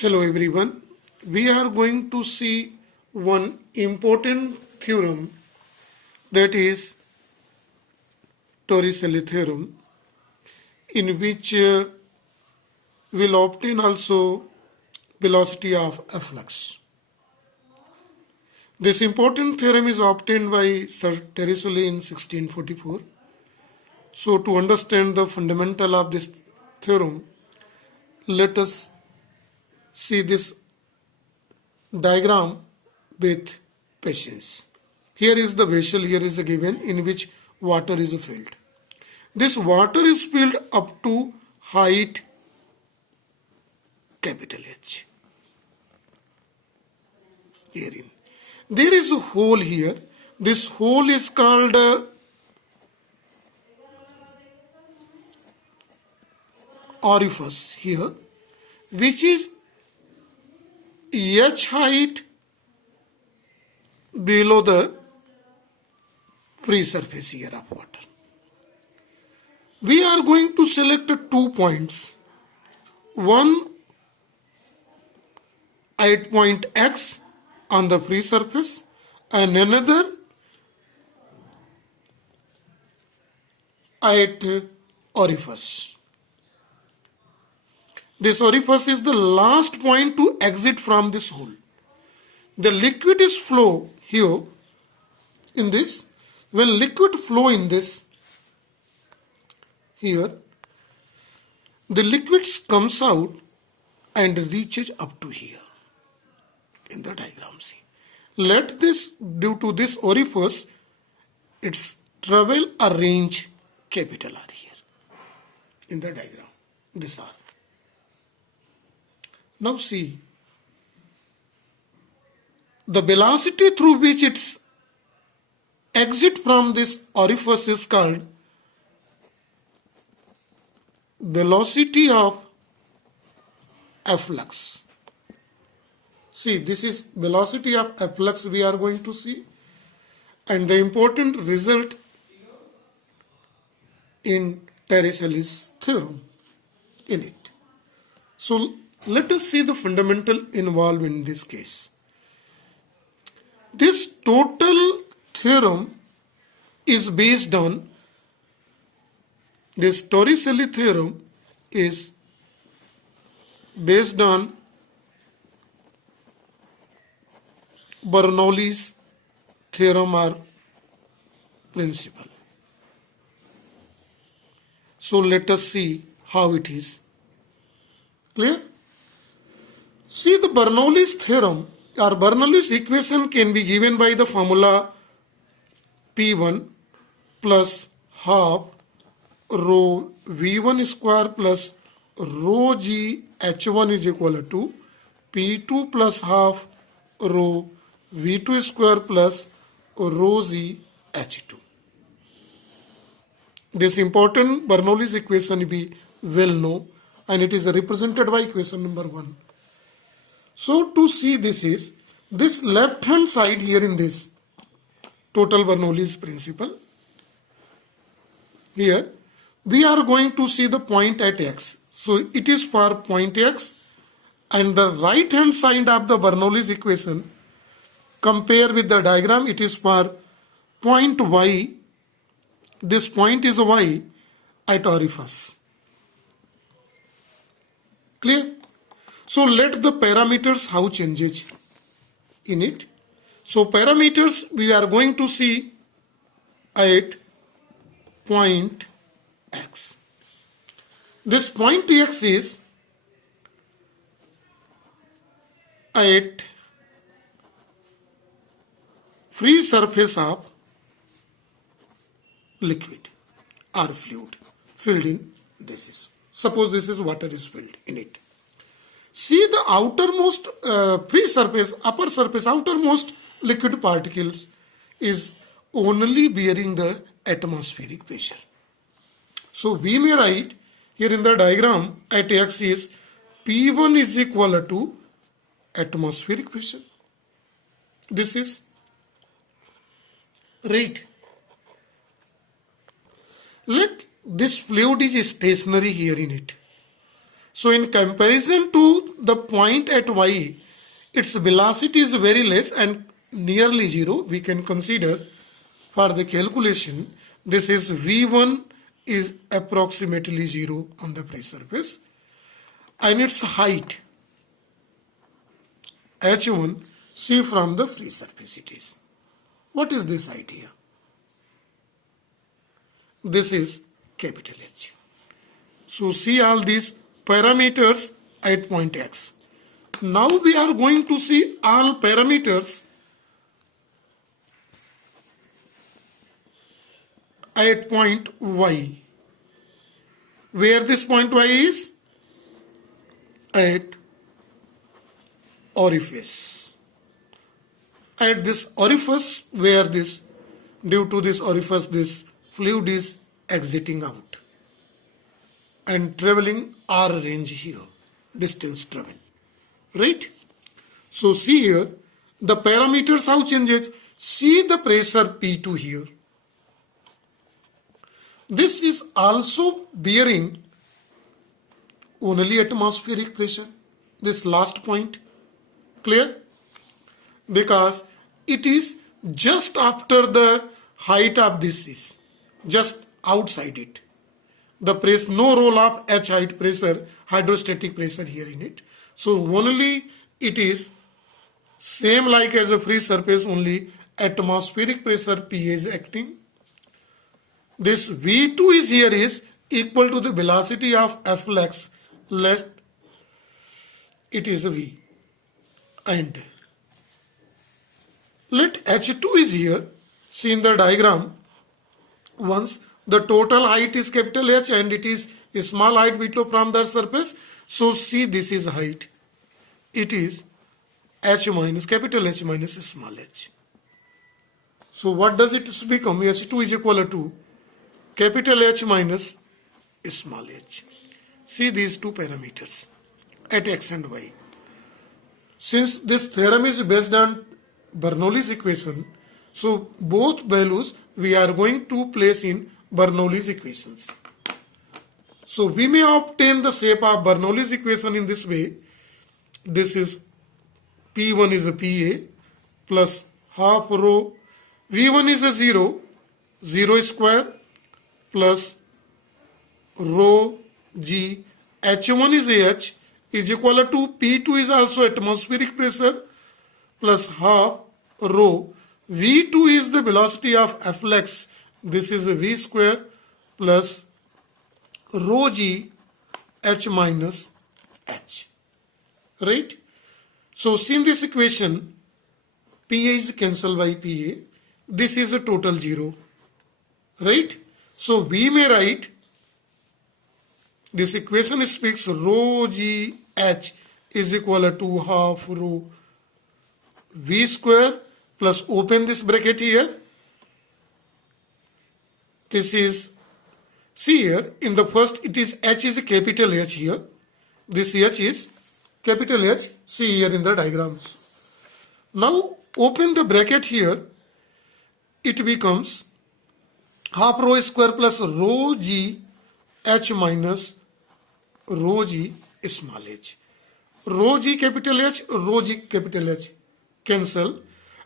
Hello everyone. We are going to see one important theorem, that is Torricelli theorem, in which we'll obtain also velocity of a flux. This important theorem is obtained by Sir Torricelli in 1644. So to understand the fundamental of this theorem, let us see this diagram with patience. Here is the vessel, here is a given in which water is filled. This water is filled up to height capital H. Herein. There is a hole here. This hole is called orifice here, which is H height below the free surface here of water. We are going to select 2 points. One at point X on the free surface and another at orifice. This orifice is the last point to exit from this hole. The liquid is flow here in this. When liquid flow in this here, the liquid comes out and reaches up to here in the diagram. See, let this, due to this orifice, its travel a range capital R here in the diagram, this R. Now see, the velocity through which its exit from this orifice is called velocity of efflux. See, this is velocity of efflux we are going to see, and the important result in Torricelli's theorem in it. So let us see the fundamental involved in this case. This total theorem is based on, this Torricelli theorem is based on Bernoulli's theorem or principle. So let us see how it is. Clear? See, the Bernoulli's theorem or Bernoulli's equation can be given by the formula P1 plus half rho V1 square plus rho G H1 is equal to P2 plus half rho V2 square plus rho Z H2. This important Bernoulli's equation we well know, and it is represented by equation number 1. So to see this is, this left hand side here in this total Bernoulli's principle, here we are going to see the point at X. So it is for point X, and the right hand side of the Bernoulli's equation, compare with the diagram, it is for point Y. This point is Y at orifice. Clear? So let the parameters how changes in it. So parameters we are going to see at point X. This point X is at free surface of liquid or fluid filled in this is. Suppose this is water is filled in it. See, the outermost free surface, upper surface, outermost liquid particles is only bearing the atmospheric pressure. So we may write here in the diagram at X is P1 is equal to atmospheric pressure. This is right. Let this fluid is stationary here in it. So in comparison to the point at y, its velocity is very less and nearly zero. We can consider for the calculation, this is V1 is approximately zero on the free surface, and its height H1, see from the free surface it is. What is this height here? This is capital H. So see all these parameters at point X. Now we are going to see all parameters at point Y. Where this point Y is? At orifice. At this orifice, where this, due to this orifice, this fluid is exiting out and traveling R range here, distance travel, right? So see here, the parameters how changes. See the pressure P2 here. This is also bearing only atmospheric pressure, this last point, clear? Because it is just after the height of this is, just outside it. The press, no role of H height pressure, hydrostatic pressure here in it. So only it is same like as a free surface, only atmospheric pressure P is acting. This V2 is here is equal to the velocity of Flex, let it is a V, and let H2 is here. See in the diagram, once the total height is capital H and it is a small height below from the surface. So see, this is height. It is H minus capital H minus small h. So what does it become? H2 is equal to capital H minus small h. See these two parameters at X and Y. Since this theorem is based on Bernoulli's equation, so both values we are going to place in Bernoulli's equations. So we may obtain the shape of Bernoulli's equation in this way. This is P1 is a PA plus half rho. V1 is a 0, 0 square plus rho G. H1 is H is equal to P2 is also atmospheric pressure plus half rho. V2 is the velocity of Flex. This is a V square plus rho G H minus H. Right? So see in this equation, PA is cancelled by PA. This is a total 0. Right? So we may write this equation speaks rho G H is equal to half rho V square plus open this bracket here. This is, see here, in the first it is H is a capital H here. This H is capital H, see here in the diagrams. Now open the bracket here. It becomes half rho square plus rho G H minus rho G small h. Rho G capital H, rho G capital H cancel.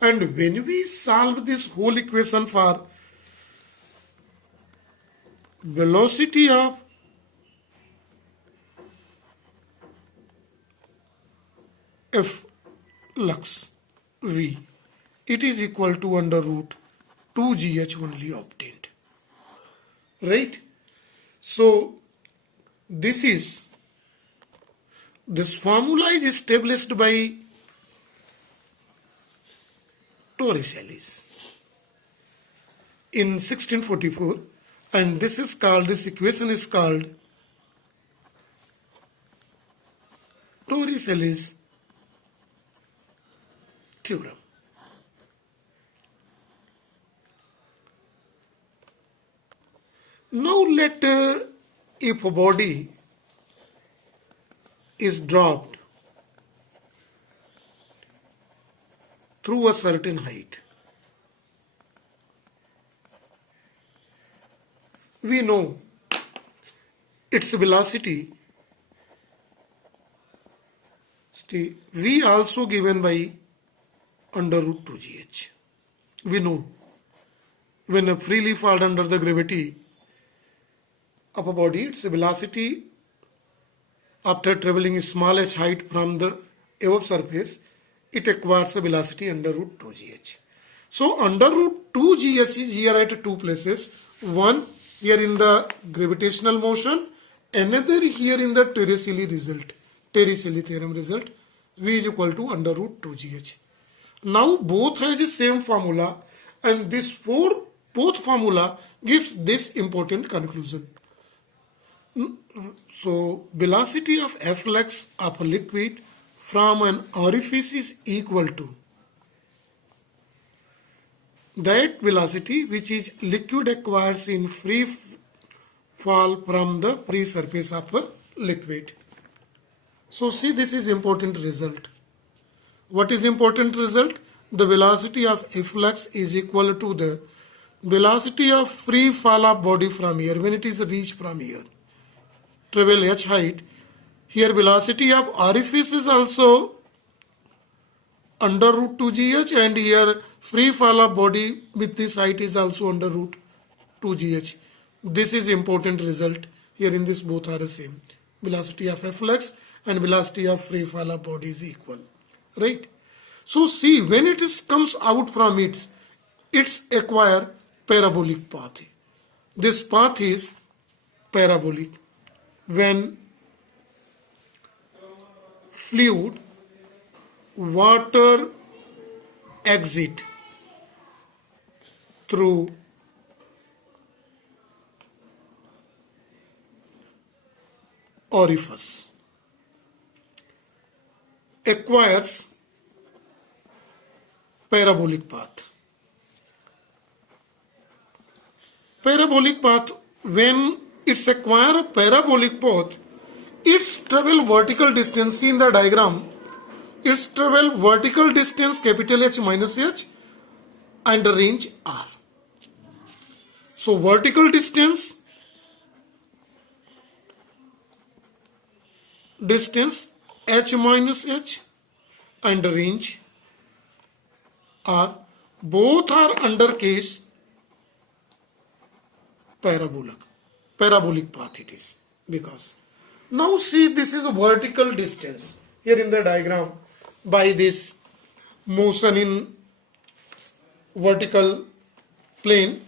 And when we solve this whole equation for velocity of F lux V, it is equal to under root 2GH only obtained. Right? So this formula is established by Torricelli in 1644, and this equation is called Torricelli's theorem. Now let if a body is dropped through a certain height, we know its velocity V also given by under root 2gh. We know when a freely fall under the gravity of a body, its velocity after traveling small h height from the above surface, it acquires a velocity under root 2gh. So under root 2gh is here at two places. One here in the gravitational motion, another here in the Torricelli theorem result. V is equal to under root 2gh. Now both has the same formula, and this both formula gives this important conclusion. So velocity of efflux of a liquid from an orifice is equal to that velocity which is liquid acquires in free fall from the free surface of a liquid. So see, this is important result. What is important result? The velocity of efflux is equal to the velocity of free fall of body from here when it is reached from here. Travel h height. Here velocity of orifice is also under root 2gh, and here free fall of body with this height is also under root 2gh. This is important result. Here in this both are the same. Velocity of efflux and velocity of free fall of body is equal. Right? So see, when it comes out from it's acquire parabolic path. This path is parabolic. When fluid, water exit through orifice, acquires parabolic path. Parabolic path, when it's acquire a parabolic path, its travel vertical distance, see in the diagram, its travel vertical distance capital H minus h and range r. So vertical distance h minus h and range r, both are under case parabolic path it is. Because now see, this is a vertical distance here in the diagram by this motion in vertical plane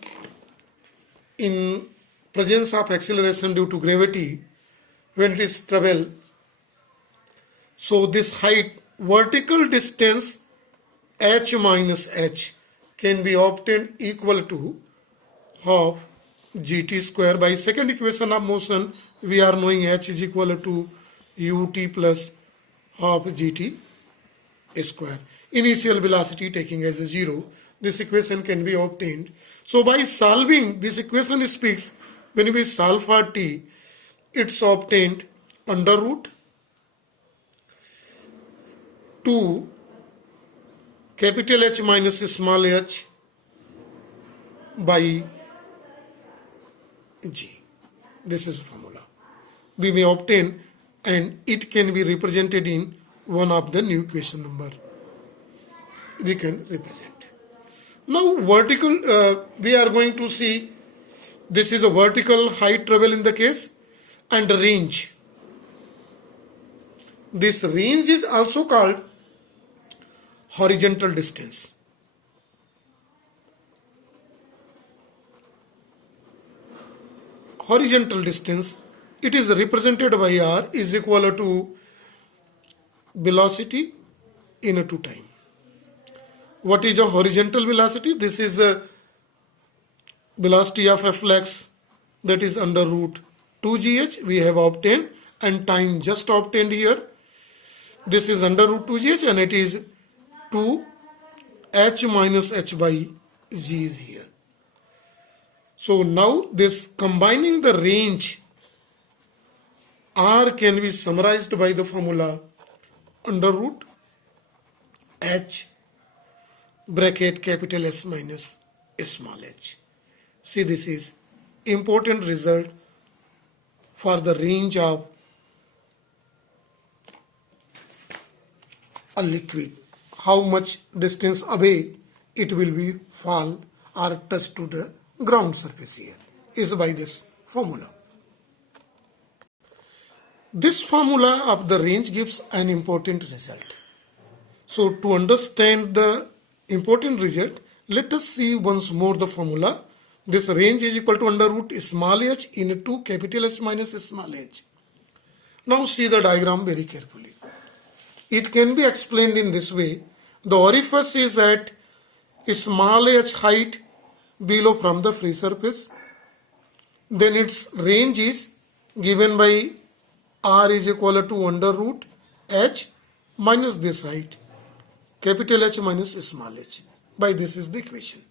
in presence of acceleration due to gravity when it is travel. So this height, vertical distance h minus h can be obtained equal to half gt square. By second equation of motion, we are knowing h is equal to ut plus half gt square. Initial velocity taking as a 0. This equation can be obtained. So by solving this equation speaks, when we solve for t, it's obtained under root 2 capital H minus small h by g. This is the formula we may obtain, and it can be represented in one of the new equation number. We can represent. Now vertical, we are going to see this is a vertical height travel in the case, and range. This range is also called horizontal distance. Horizontal distance, it is represented by r is equal to velocity into time. What is a horizontal velocity? This is a velocity of efflux, that is under root 2gh we have obtained, and time just obtained here. This is under root 2gh, and it is 2 h minus h by g is here. So now this combining the range r can be summarized by the formula under root h bracket capital S minus small h. See, this is important result for the range of a liquid, how much distance away it will be fall or touch to the ground surface here is by this formula. This formula of the range gives an important result. So to understand the important result, let us see once more the formula. This range is equal to under root small h into capital H minus small h. Now see the diagram very carefully. It can be explained in this way. The orifice is at small h height below from the free surface. Then its range is given by r is equal to under root h minus this height, capital H minus small h. By this is the equation.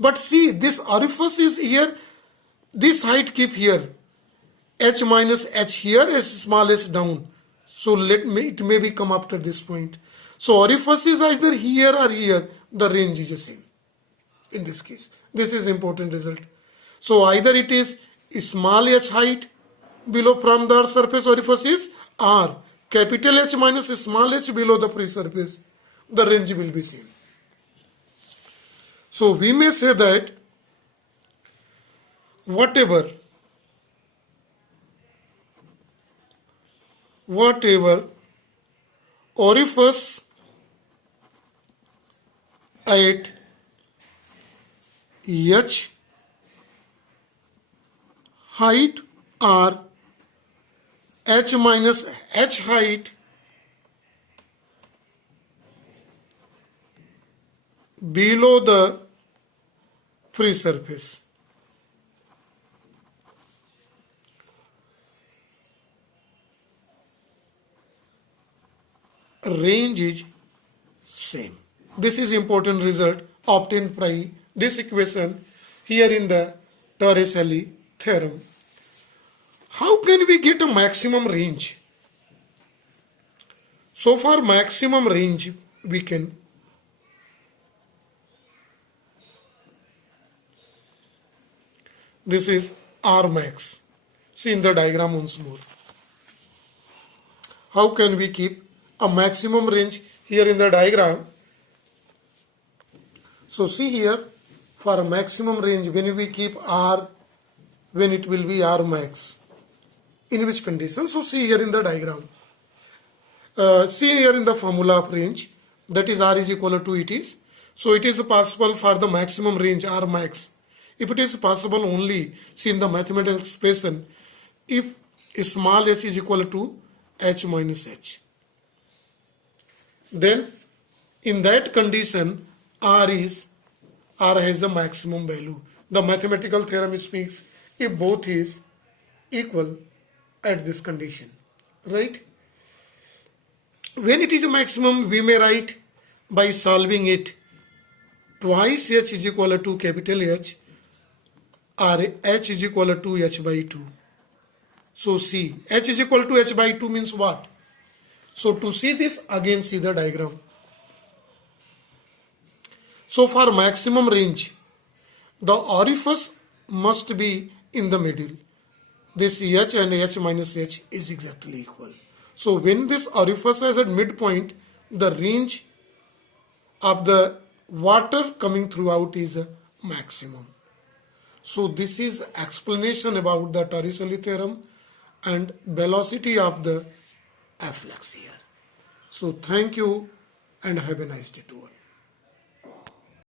But see, this orifice is here, this height keep here, h minus h here, s small h down. So it may be come after this point. So orifice is either here or here, the range is the same. In this case, this is important result. So either it is small h height below from the surface orifice is or capital H minus small h below the free surface, the range will be same. So we may say that whatever orifice at h height or h minus h height below the free surface, range is same. This is important result obtained by this equation here in the Torricelli theorem. How can we get a maximum range? So for maximum range we can this is R max. See in the diagram once more. How can we keep a maximum range here in the diagram? So see here, for a maximum range when we keep R, when it will be R max. In which condition? So see here in the diagram. See here in the formula of range, that is R is equal to it is. So it is possible for the maximum range R max. If it is possible only, see in the mathematical expression, if small h is equal to h minus h. Then in that condition R has the maximum value. The mathematical theorem speaks if both is equal at this condition, right? When it is a maximum, we may write by solving it twice h is equal to capital H or h is equal to h by 2. So see, h is equal to h by 2 means what? So to see this, again see the diagram. So for maximum range, the orifice must be in the middle. This h and h minus h is exactly equal. So when this orifice is at midpoint, the range of the water coming throughout is a maximum. So this is explanation about the Torricelli theorem and velocity of the flux here. So thank you and have a nice day to all.